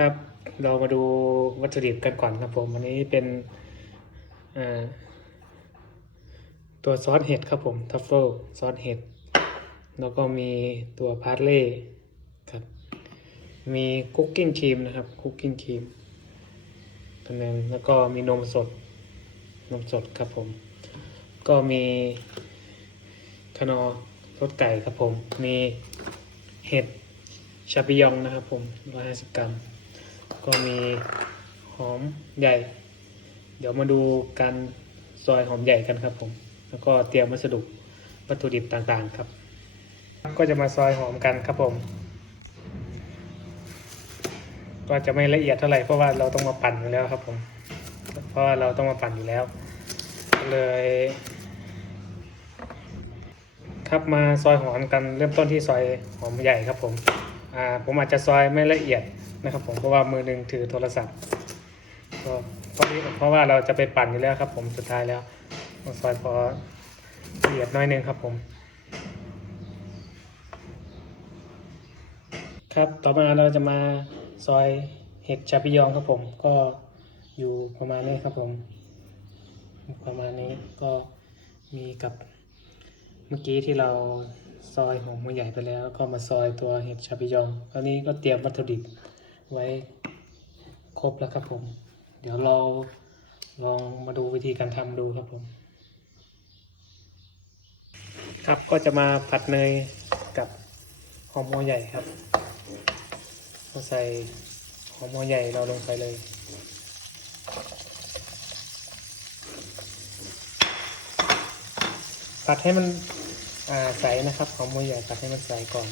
ครับ เรามาดูวัตถุดิบกันก่อนครับผมอันนี้เป็นตัวซอสเห็ดครับผมทัฟเฟิลซอสเห็ดแล้วก็มีตัวพาร์เล่ครับ มีคุกกิ้งครีมนะครับคุกกิ้งครีมตัวหนึงแล้วก็มีนมสดนมสดครับผม ก็มีคนอร์รสไก่ครับผม มีเห็ดชาปิยองนะครับผม 150 กรัม ก็มีหอมใหญ่ เดี๋ยวมาดูการซอยหอมใหญ่กันครับผม แล้วก็เตรียมวัสดุวัตถุดิบต่างๆครับ ก็จะมาซอยหอมกันครับผม ก็จะไม่ละเอียดเท่าไหร่เพราะว่าเราต้องมาปั่นอยู่แล้วครับผม เพราะว่าเราต้องมาปั่นอยู่แล้ว เลยครับมาซอยหอมกันเริ่มต้นที่ซอยหอมใหญ่ครับผม อ่าผมอาจจะซอยไม่ละเอียด นะครับ ผมเพราะว่ามือหนึ่งถือโทรศัพท์ก็เพราะเพราะว่าเราจะไปปั่นอยู่แล้วครับ ผมสุดท้ายแล้วซอยพอละเอียดน้อยหนึงครับ ผม ครับต่อมาเราจะมาซอยเห็ดชาปิยองครับ ผมก็อยู่ประมาณนี้ครับผม ประมาณนี้ก็มีกับเมื่อกี้ที่เราซอยหอมหัวใหญ่ไปแล้ว ก็มาซอยตัวเห็ดชาปิยองตอนนี้ก็เตรียมวัตถุดิบ ไว้ครบแล้วครับผม เดี๋ยวเราลองมาดูวิธีการทำดูครับผม ครับก็จะมาผัดเนยกับหอมหัวใหญ่ครับเราใส่หอมหัวใหญ่เราลงไปเลยตัดให้มันใสนะครับหอมหัวใหญ่ตัดให้มันใสก่อน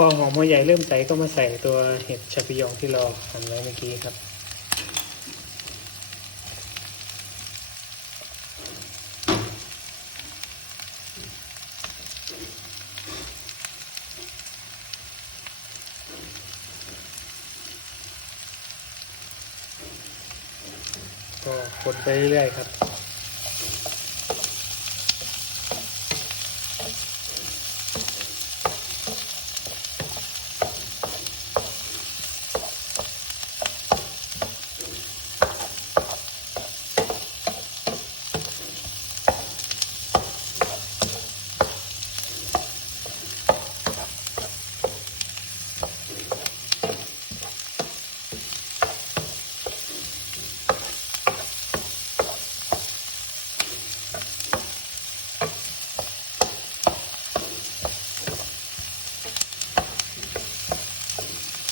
พอหอมหัวใหญ่เริ่มใสก็มาใส่ตัวเห็ดชาปิยองที่เราหั่นไว้เมื่อกี้ครับ ก็คนไปเรื่อยๆครับ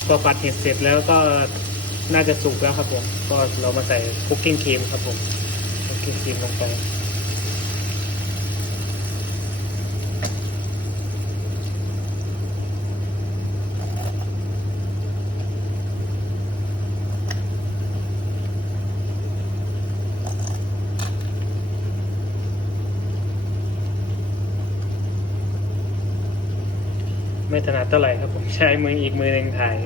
พอผัดเห็ดเสร็จแล้วก็น่าจะสุกแล้วครับผม ก็เรามาใส่คุกกิ้งครีมครับผมคุกกิ้งครีมลงไปไม่ถนัดเท่าไหร่ครับผมใช้มืออีกมือหนึ่งถ่าย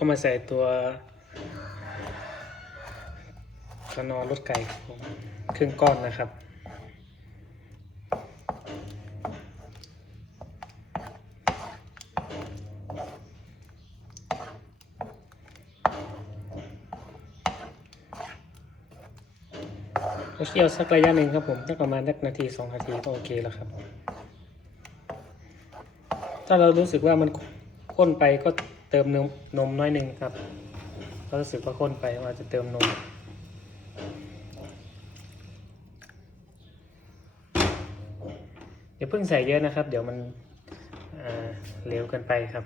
ก็มาใส่ตัวขนอนรถไก่ผมครื่องก้อนนะครับเคี่ยวสักระยะหนึ่งครับผมสักประมาณนักนาทีสองนาทีก็โอเคแล้วครับ ถ้าเรารู้สึกว่ามันข้นไปก็ เติมนมนมน้อยหนึ่งครับถ้ารู้สึกว่าข้นไปเราจะเติมนมอย่าเพิ่งใส่เยอะนะครับ เดี๋ยวมันเหลวเกินไปครับ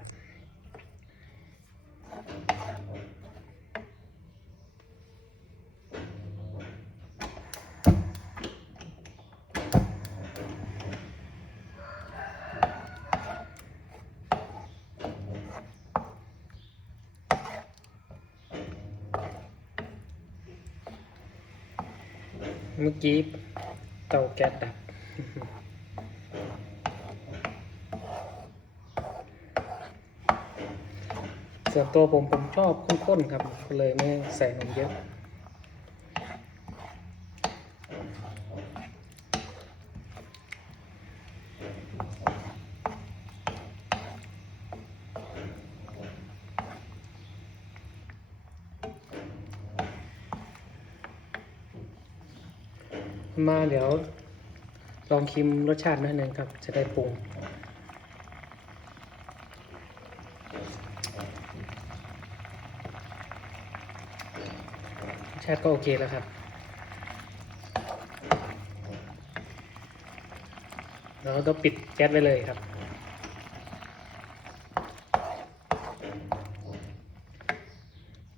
เมื่อกี้เตาแก๊สดับ ส่วนตัวผมผมชอบข้นๆครับก็เลยไม่ใส่นมเยอะ มาเดี๋ยวลองชิมรสชาติหนิดนึงครับ จะได้ปรุง รสชาติก็โอเคแล้วครับแล้วก็ปิดแก๊สไว้เลยครับ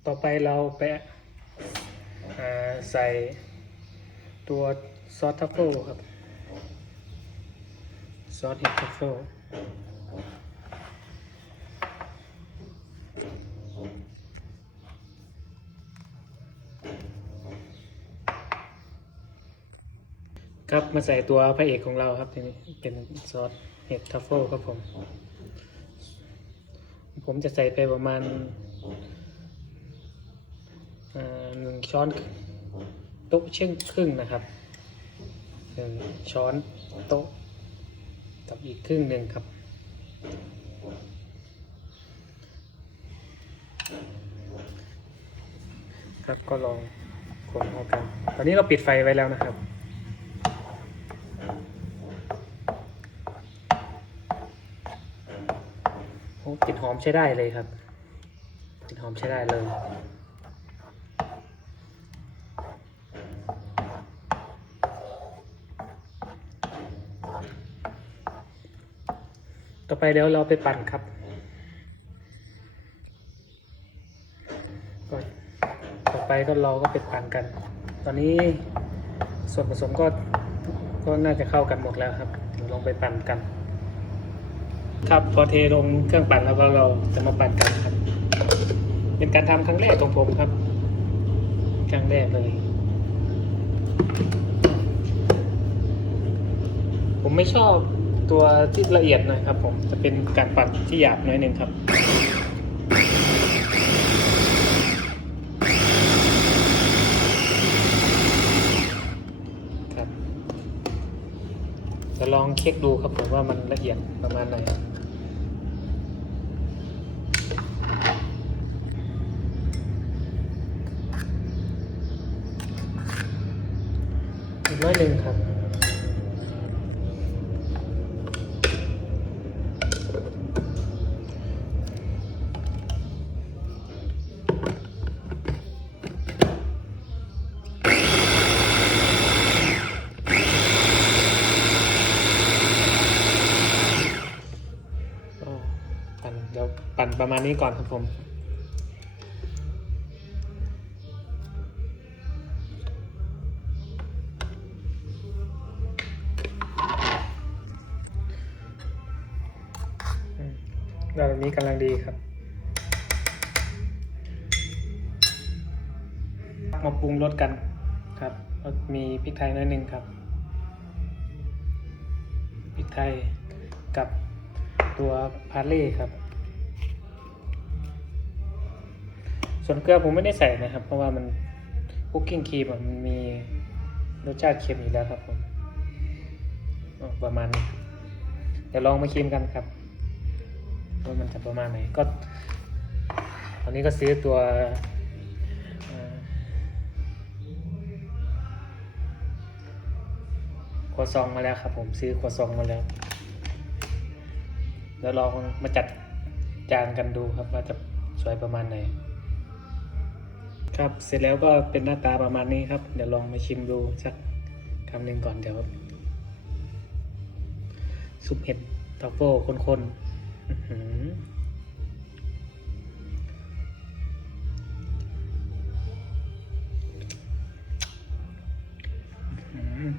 ต่อไปเราไปใส่ ตัวซอสทัฟเฟิลครับ ซอสเห็ดทัฟเฟิลครับมาใส่ตัวพระเอกของเราครับทีนี้เป็นซอสเห็ดทัฟเฟิลครับผม ผมจะใส่ไปประมาณหนึ่งช้อน โต๊ะเช่งครึ่งนะครับหนึ่งช้อนโต๊ะกับอีกครึ่งหนึ่งครับ ครับก็ลองคนเข้ากัน ตอนนี้เราปิดไฟไว้แล้วนะครับโอ้กลิ่นหอมใช้ได้เลยครับกลิ่นหอมใช้ได้เลย ต่อไปเดี๋ยวเราไปปั่นครับก็ต่อไปก็เราก็ไปปั่นกัน ตอนนี้ส่วนผสมก็ก็น่าจะเข้ากันหมดแล้วครับเดี๋ยวลองไปปั่นกัน ครับพอเทลงเครื่องปั่นแล้วก็เราจะมาปั่นกันครับ เป็นการทำครั้งแรกของผมครับครั้งแรกเลย ผมไม่ชอบ ตัวที่ละเอียดหนะครับผมจะเป็นการปั่นที่หยาบหน้อยหนึ่งครับครับจะลองเช็คดูครับผมว่ามันละเอียดประมาณไหนอีกน้อยหนึ่งครับ เดี๋ยวปั่นประมาณนี้ก่อนครับผมอืมแบบนี้กำลังดีครับ มาปรุงรสกันครับ มีพริกไทยน้อยหนึ่งครับ พริกไทยกับตัวพาเล่ครับ ส่วนเกลือผมไม่ได้ใส่นะครับ เพราะว่ามันคุกกิ้งครีมมันมีรสชาติเค็มอยู่แล้วครับผมประมาณนี้เดี๋ยวลองมาชิมกันครับว่ามันจะประมาณไหนก็ ตอนนี้ก็ซื้อตัวเอ่อครัวซองมาแล้วครับ ผมซื้อครัวซองมาแล้วเดี๋ยวลองมาจัดจานกันดูครับว่าจะสวยประมาณไหน ครับเสร็จแล้วก็เป็นหน้าตาประมาณนี้ครับ เดี๋ยวลองมาชิมดูสักคำหนึ่งก่อนเดี๋ยวซุปเห็ดทัฟเฟิลคนๆอื้อหืออื้อหือ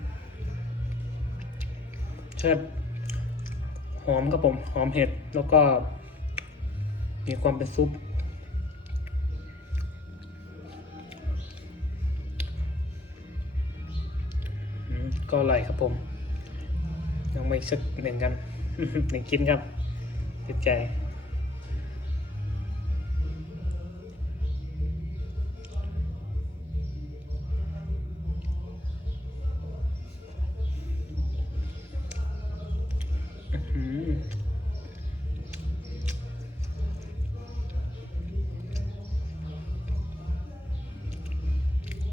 เชิดหอมครับผม หอมเห็ด แล้วก็ มีความเป็นซุป ก็อร่อยครับผมยังไม่สักหนึ่งกันหนึ่งกินครับติดใจ